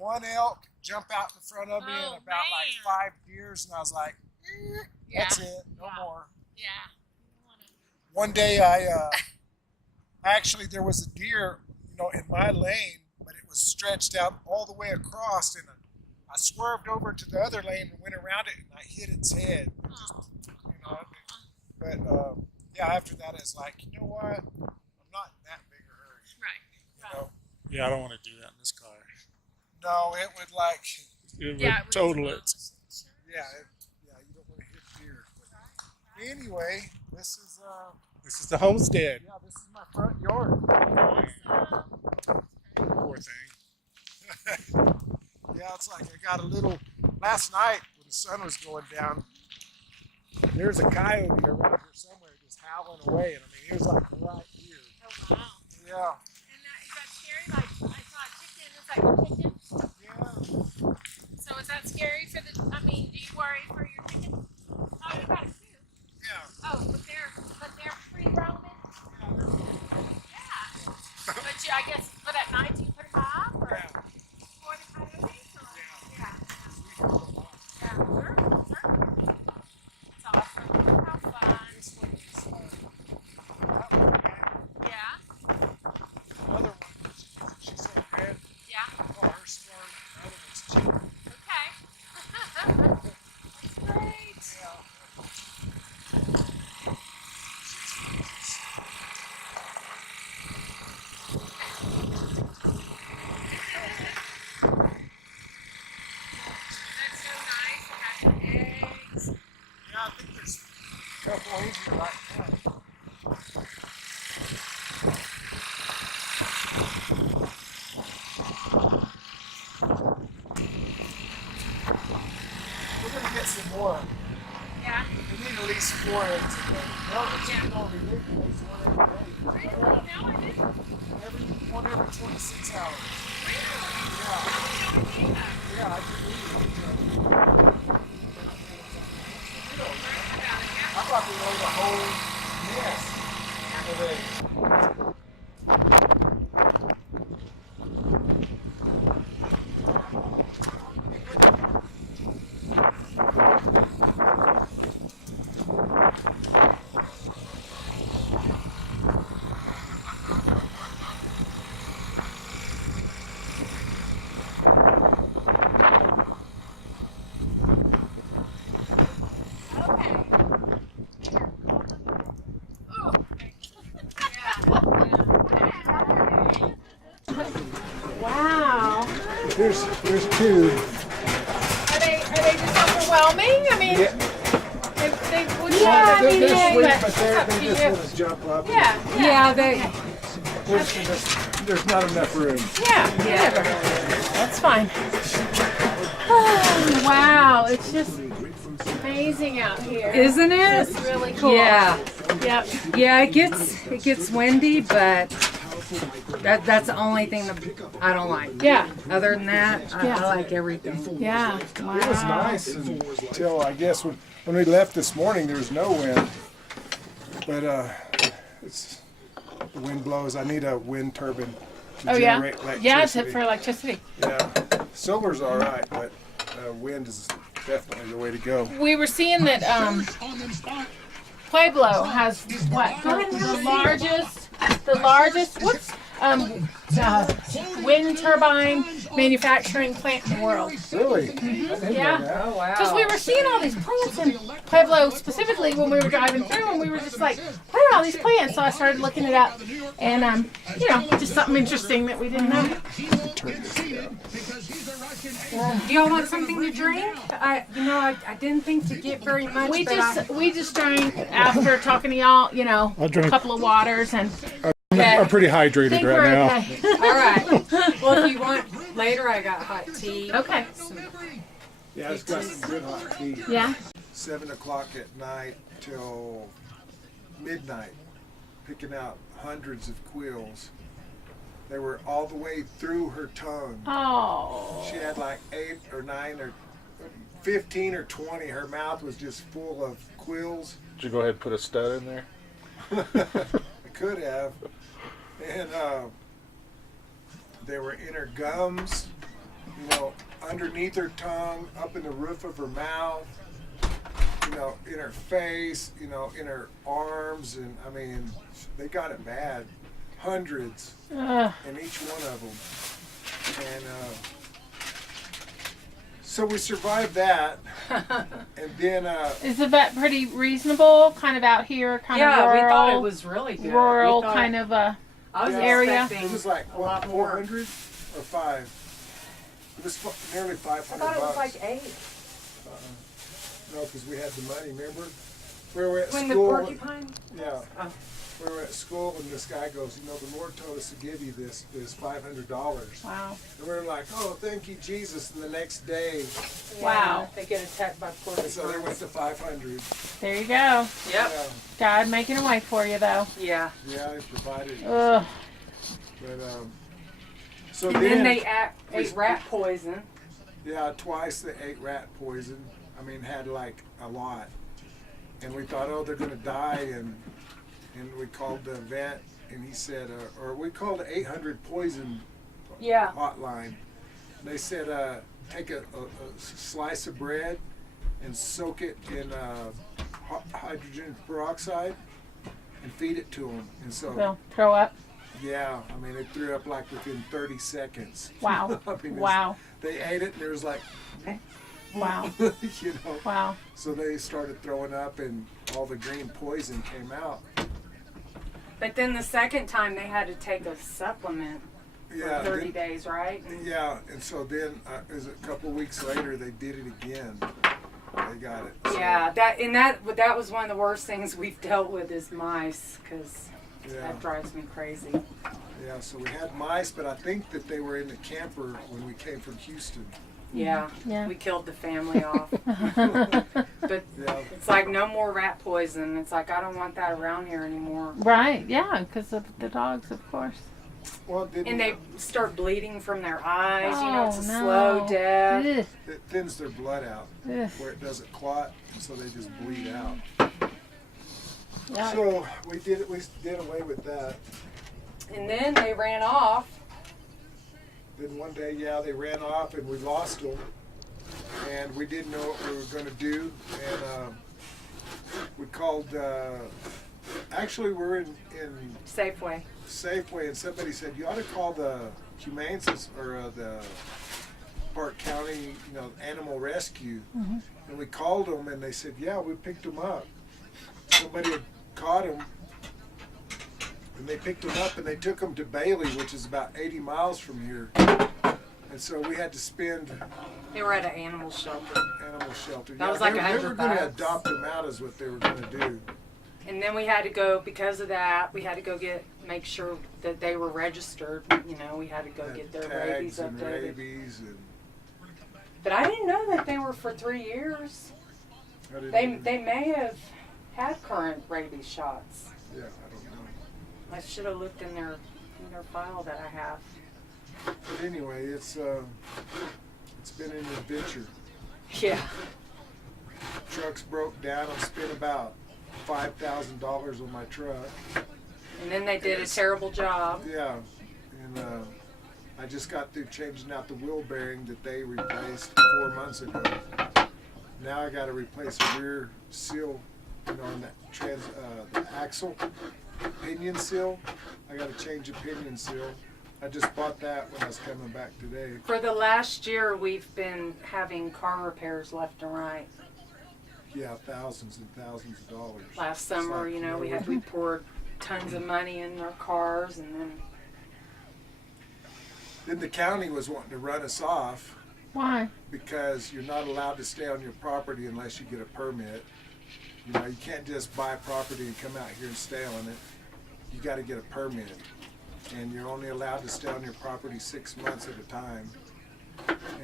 one elk jump out in front of me and about like 5 deers, and I was like, that's it, no more. Yeah. One day actually there was a deer, in my lane, but it was stretched out all the way across, and I swerved over to the other lane and went around it, and I hit its head. But yeah, after that, it's like, you know what? I'm not in that big a hurry. Right. Yeah, I don't want to do that in this car. No, it would like. It would total it. Yeah, you don't want to hit deer. But anyway, this This is the homestead. Yeah, this is my front yard. Poor thing. Yeah, it's like I got a little. Last night when the sun was going down, there's a coyote around here somewhere just howling away, and I mean he was like right here. Oh wow. Yeah. And is that scary? Like I saw a chicken. Is that your chicken? Yeah. So is that scary for the? I mean, do you worry for your chicken? Oh, you got it too. Yeah. Oh, but they're free roaming. Yeah. But I guess, but at night do you put them up or Yeah. for the coyotes? Or? Yeah. Yeah. Sure. It's awesome. How fun. This one is that one red. Yeah. Another one. She's so red. Yeah. Oh, her star. The other one's cheaper. Okay. That's great. Yeah. That's so nice. You got some eggs. Yeah, I think there's a couple over here right now. We're gonna get some more. Yeah. We need at least 4 eggs a day. No, it's only ridiculous one every day. Really? No, I didn't. One every 26 hours. Really? Yeah. Yeah, I can believe it. I probably laid a whole nest of eggs. Wow. There's 2. Are they just overwhelming? I mean, they would They're sweet, but but they just want to jump up. yeah, There's not enough room. yeah. That's fine. Oh, wow, it's just amazing out here. Isn't it? It's really cool. Yeah. Yep. Yeah, it gets windy, but that's the only thing that I don't like. Yeah. Other than that, I like everything. Yeah. Wow. It was nice until I guess when we left this morning there was no wind. But the wind blows. I need a wind turbine to generate electricity. Yeah, for electricity. Yeah. Solar's all right, but wind is definitely the way to go. We were seeing that Pueblo has what the largest wind turbine manufacturing plant in the world. Really? Yeah. Oh wow. Because we were seeing all these plants in Pueblo specifically when we were driving through, and we were just like, what are all these plants? So I started looking it up, and just something interesting that we didn't know. Do y'all want something to drink? I didn't think to get very much. We just drank after talking to y'all, I'll a drink. couple of waters, and I'm pretty hydrated think right we're now. okay. All right. Well, if you want later, I got hot tea. Okay. Yeah, it's got some good hot tea. Yeah. 7 o'clock at night till midnight, picking out hundreds of quills. They were all the way through her tongue. Oh. She had like 8 or 9 or 15 or 20. Her mouth was just full of quills. Did you go ahead and put a stud in there? I could have. And they were in her gums, you know, underneath her tongue, up in the roof of her mouth, you know, in her face, you know, in her arms, and I mean, they got it bad. Hundreds Ugh. in each one of them. And so we survived that. And then Is the vet pretty reasonable? Kind of out here, kind of Yeah, rural, we thought it was really good. rural We thought- kind of I was area. expecting it was like, a what, lot more. 400 or 5? It was nearly 500 I thought it was bucks. like 8. No, because we had the money, remember? We were at When the school. porcupine? Yeah. Oh. We were at school and this guy goes, you know, the Lord told us to give you this $500. wow. And we were like, oh, thank you, Jesus. And the next day, Wow. They get attacked by porcupines. so they went to 500. There you go. Yep. Yeah, God making a way for you though. Yeah. yeah, they provided. Ugh. But so And then they ate rat poison. yeah, twice they ate rat poison. I mean, had like a lot, and we thought, oh, they're gonna die, and we called the vet, and he said, or we called the 800 poison Yeah. hotline. They said, take a slice of bread and soak it in hydrogen peroxide and feed it to them. And so, They'll throw up. yeah, I mean, it threw up like within 30 seconds. Wow. I mean, Wow. They ate it, and there was like, Wow. you know. Wow. So they started throwing up, and all the green poison came out. But then the second time they had to take a supplement Yeah. for 30 then- days, right? And Yeah, and so then it was a couple weeks later they did it again. They got it. So, yeah, that was one of the worst things we've dealt with is mice, because yeah, that drives me crazy. yeah. So we had mice, but I think that they were in the camper when we came from Houston. Yeah, Yeah. we killed the family off. But Yeah, it's like no more rat poison. It's like I don't want that around here anymore. Right. Yeah. Because of the dogs, of course. well, it didn't, And they start bleeding from their eyes. You know, it's a Oh, no. slow death. Ugh. it thins their blood out Ugh. where it doesn't clot, and so they just bleed out. Yeah. So we did away with that. And then they ran off. Then one day, yeah, they ran off and we lost them, and we didn't know what we were going to do, and we called. Actually, we're in Safeway. Safeway, and somebody said you ought to call the Humane or the Park County, you know, Animal Rescue. And we called them, and they said, yeah, we picked them up. Somebody had caught them, and they picked them up, and they took them to Bailey, which is about 80 miles from here. And so we had to spend They were at an animal shelter. animal shelter. That was like they were $100 going to bucks. adopt them out, is what they were going to do. And then we had to go, because of that, we had to go make sure that they were registered. You know, we had to go Had get their tags rabies and updated. rabies, and But I didn't know that they were for 3 years. I didn't They even- they may have had current rabies shots. yeah, I don't know. I should have looked in their file that I have. But anyway, it's been an adventure. Yeah. Trucks broke down. I spent about $5,000 on my truck. And then they did a terrible job. Yeah, and I just got through changing out the wheel bearing that they replaced 4 months ago. Now I got to replace a rear seal, you know, on the axle pinion seal. I got to change a pinion seal. I just bought that when I was coming back today. For the last year, we've been having car repairs left and right. Yeah, thousands and thousands of dollars. Last summer, It's like, we had poured tons of money in our cars, and Then the county was wanting to run us off Why? because you're not allowed to stay on your property unless you get a permit. You know, you can't just buy property and come out here and stay on it. You got to get a permit. And you're only allowed to stay on your property 6 months at a time.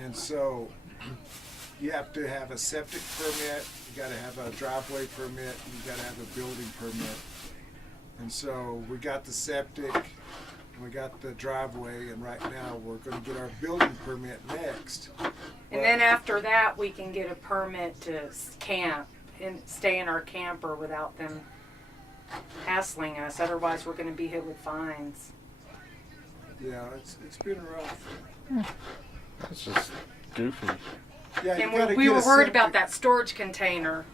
And so you have to have a septic permit, you got to have a driveway permit, you got to have a building permit. And so we got the septic, and we got the driveway, and right now we're going to get our building permit next. then after that, we can get a permit to camp and stay in our camper without them hassling us. Otherwise, we're going to be hit with fines. Yeah, it's been rough. That's just goofy. Yeah, you And gotta we get were a worried septic- about that storage container.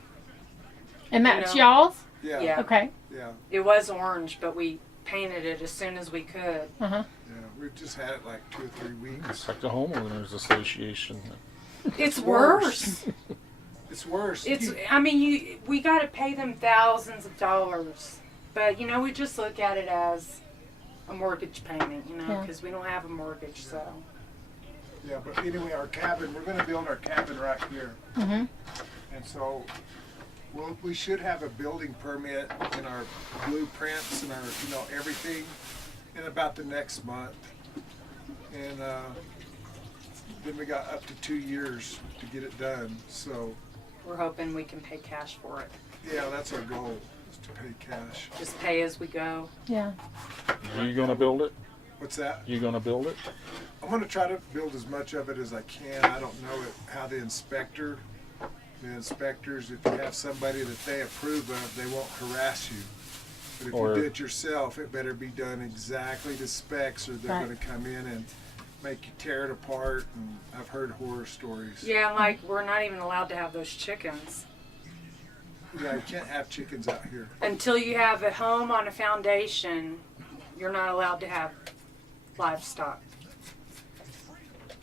And that's You know. y'all's? Yeah, Yeah. Okay. yeah. It was orange, but we painted it as soon as we could. Uh-huh. Yeah, we've just had it like 2 or 3 weeks. It's like the homeowners association. It's worse. worse. It's worse. It's. You- I mean, we got to pay them thousands of dollars, but you know, we just look at it as a mortgage payment, you know, Yeah. because we don't have a mortgage. So yeah, but anyway, our cabin, we're going to build our cabin right here. Mm-hmm. And so we should have a building permit in our blueprints and our, everything in about the next month. And then we got up to 2 years to get it done. So we're hoping we can pay cash for it. yeah, that's our goal, is to pay cash. Just pay as we go. Yeah. Are you gonna build it? What's that? You gonna build it? I'm going to try to build as much of it as I can. I don't know how the inspectors, if you have somebody that they approve of, they won't harass you. But if Or- you do it yourself, it better be done exactly to specs, or they're Right. going to come in and make you tear it apart. And I've heard horror stories. Yeah, like we're not even allowed to have those chickens Yeah, you can't have chickens out here. until you have a home on a foundation. You're not allowed to have livestock.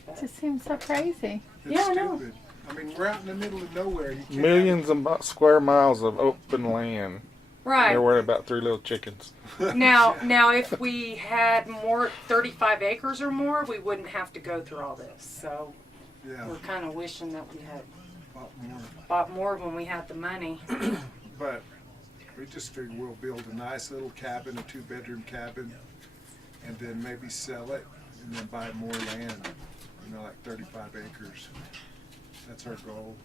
It just seems so crazy. It's Yeah, I know. stupid. I mean, we're out in the middle of nowhere. You can't Millions of square miles of open land. Right. They're worried about 3 little chickens. Now, if we had more 35 acres or more, we wouldn't have to go through all this. So Yeah, we're kind of wishing that we had a lot more. bought more when we had the money. But we just figured we'll build a nice little cabin, a 2-bedroom cabin, and then maybe sell it and then buy more land, like 35 acres. That's our goal.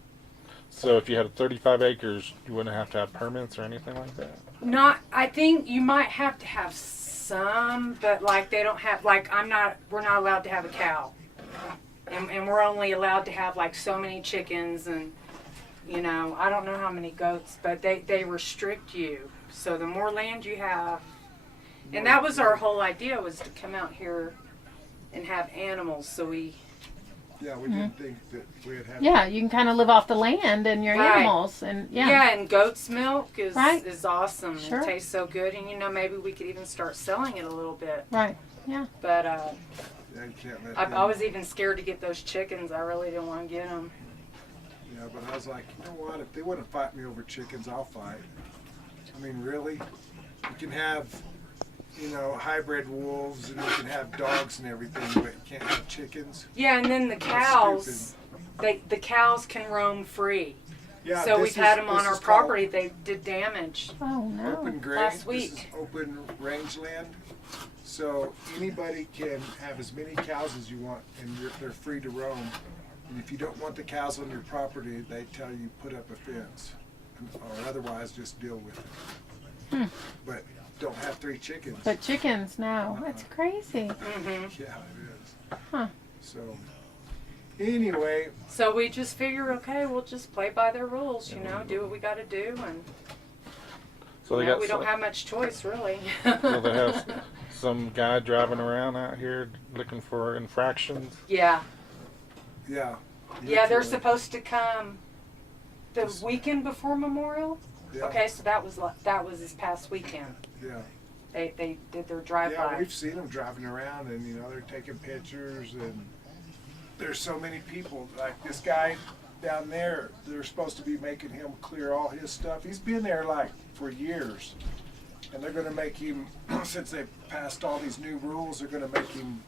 So if you had 35 acres, you wouldn't have to have permits or anything like that? I think you might have to have some, but like they don't have, like we're not allowed to have a cow. And we're only allowed to have like so many chickens and, I don't know how many goats, but they restrict you. So the more land you have, and that was our whole idea, was to come out here and have animals. So we, Yeah, we didn't think that we'd have. Yeah, you can kind of live off the land and your Right. animals. And yeah. and goat's milk is Right. is awesome. Sure. It tastes so good, and maybe we could even start selling it a little bit. Right. But Yeah, you can't let I them- was even scared to get those chickens. I really didn't want to get them. Yeah, but I was like, you know what? If they want to fight me over chickens, I'll fight. I mean, really? You can have, hybrid wolves, and you can have dogs and everything, but you can't have chickens. Yeah, and then the That's cows, the cows can roam free. Yeah, So this we've had is- them on this our is called property. They did damage. Oh, no. Open grain. Last This is week. open rangeland. So anybody can have as many cows as you want, and they're free to roam. And if you don't want the cows on your property, they tell you put up a fence, or otherwise just deal with it. But don't have 3 chickens. But chickens, no. That's crazy. Hmm. Yeah, it is. Huh. So anyway, So we just figure, okay, we'll just play by their rules. Do what we got to do, and So they got we don't some, have much choice, really. so they have some guy driving around out here looking for infractions. Yeah. yeah. Yeah, they're literally. supposed to come the weekend before Memorial. Yeah, Okay, so that was this past weekend. Yeah. They did their Yeah, drive-by. we've seen them driving around, and they're taking pictures, and there's so many people. Like this guy down there, they're supposed to be making him clear all his stuff. He's been there like for years, and they're going to make him, since they passed all these new rules, they're going to make him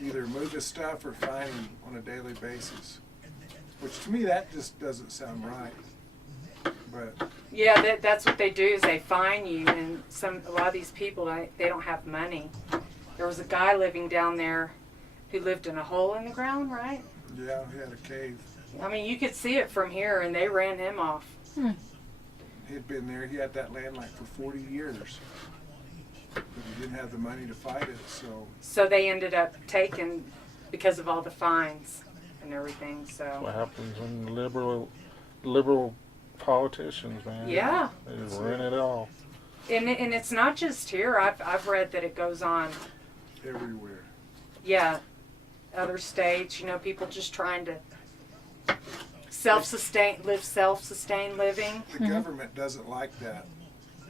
either move his stuff or fine him on a daily basis. Which to me, that just doesn't sound right. But Yeah, that's what they do is they fine you, and a lot of these people they don't have money. There was a guy living down there who lived in a hole in the ground, right? yeah, he had a cave. I mean, you could see it from here, and they ran him off. He'd been there. He had that land like for 40 years. But he didn't have the money to fight it, so So they ended up taking because of all the fines and everything. What So happens when liberal politicians, man? yeah, They just ruin it all. and it's not just here. I've read that it goes on. everywhere. Yeah, other states. You know, people just trying to self-sustain living. The government doesn't like that.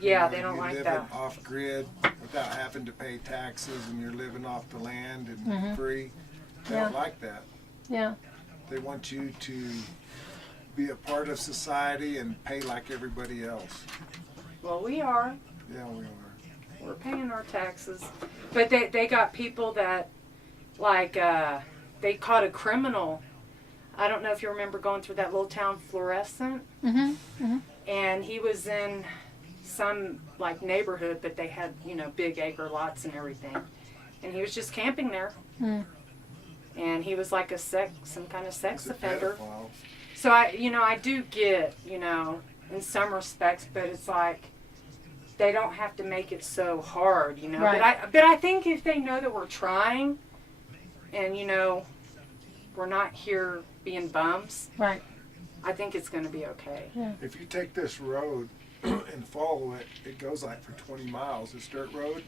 Yeah, You know, they don't you're like living that. off grid without having to pay taxes, and you're living off the land and free. They don't Yeah. like that. Yeah. They want you to be a part of society and pay like everybody else. Well, we are. Yeah, we are. We're paying our taxes. But they got people that, like, they caught a criminal. I don't know if you remember going through that little town, Fluorescent. And he was in some, like, neighborhood, but they had, you know, big acre lots and everything. And he was just camping there. And he was like some kind of sex He's a offender. pedophile. So I do get, you know, in some respects, but it's like they don't have to make it so hard, you know. Right. But I think if they know that we're trying, and you know, we're not here being bums, Right. I think it's going to be okay. If you take this road and follow it, it goes like for 20 miles, this dirt road.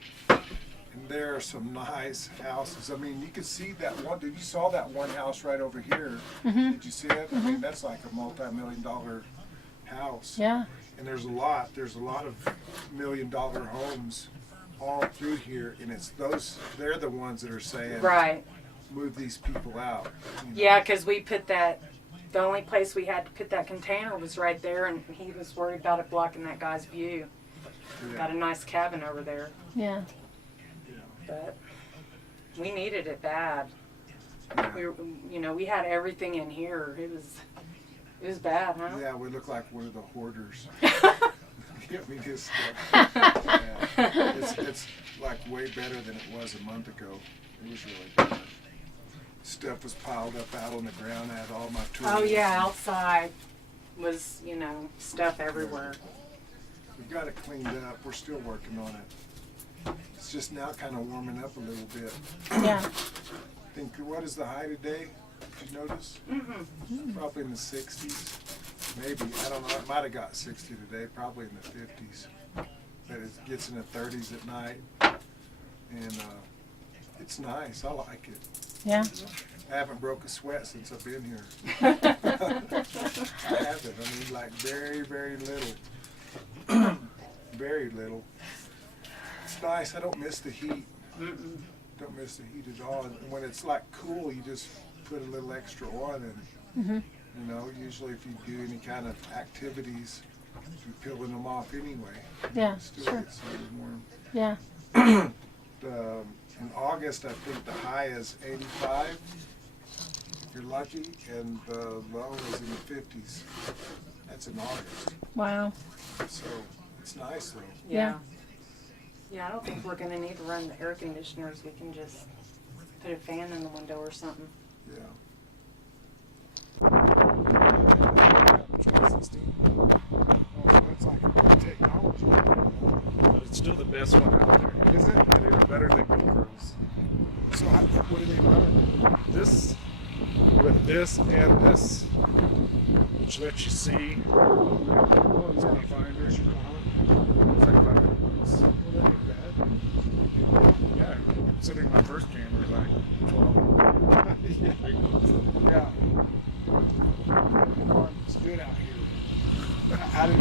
And there are some nice houses. I mean, you could see that one. Did you saw that one house right over here? Did you see it? I mean, that's like a multi-million-dollar house. Yeah. And there's a lot of million-dollar homes all through here, and it's those. They're the ones that are saying, Right. move these people out. You know? Yeah, because we put that. The only place we had to put that container was right there, and he was worried about it blocking that guy's view. Got a nice cabin over there. Yeah. But we needed it bad. We were, you know, we had everything in here. It was bad, huh? Yeah, we look like one of the hoarders. Get me this stuff. Yeah. It's like way better than it was a month ago. It was really bad. Stuff was piled up out on the ground. I had all my tools. Oh yeah, outside was, you know, stuff everywhere. We've got it cleaned up. We're still working on it. It's just now kind of warming up a little bit. Yeah. I think, what is the high today? Did you notice? Probably in the 60s. Maybe. I don't know. It might have got 60 today. Probably in the 50s. But it gets in the 30s at night. And it's nice. I like it. Yeah. I haven't broke a sweat since I've been here. I haven't. I mean, like very, very little. Very little. It's nice. I don't miss the heat. Don't miss the heat at all. And when it's like cool, you just put a little extra on, and you know, usually if you do any kind of activities, you're peeling them off anyway. Yeah. Still Sure. gets a little warm. Yeah. In August, I think the high is 85. If you're lucky, and the low is in the 50s. That's in August. Wow. So it's nice though. Yeah. Yeah, I don't think we're gonna need to run the air conditioners. We can just put a fan in the window or something. Yeah. That's like technology. But it's still the best one out there. Is it? It's better than GoPros. So what do they run? This, with this and this, which lets you see. It's on finders. Yeah, considering my first camera was like 12. Yeah. It's good out here. How did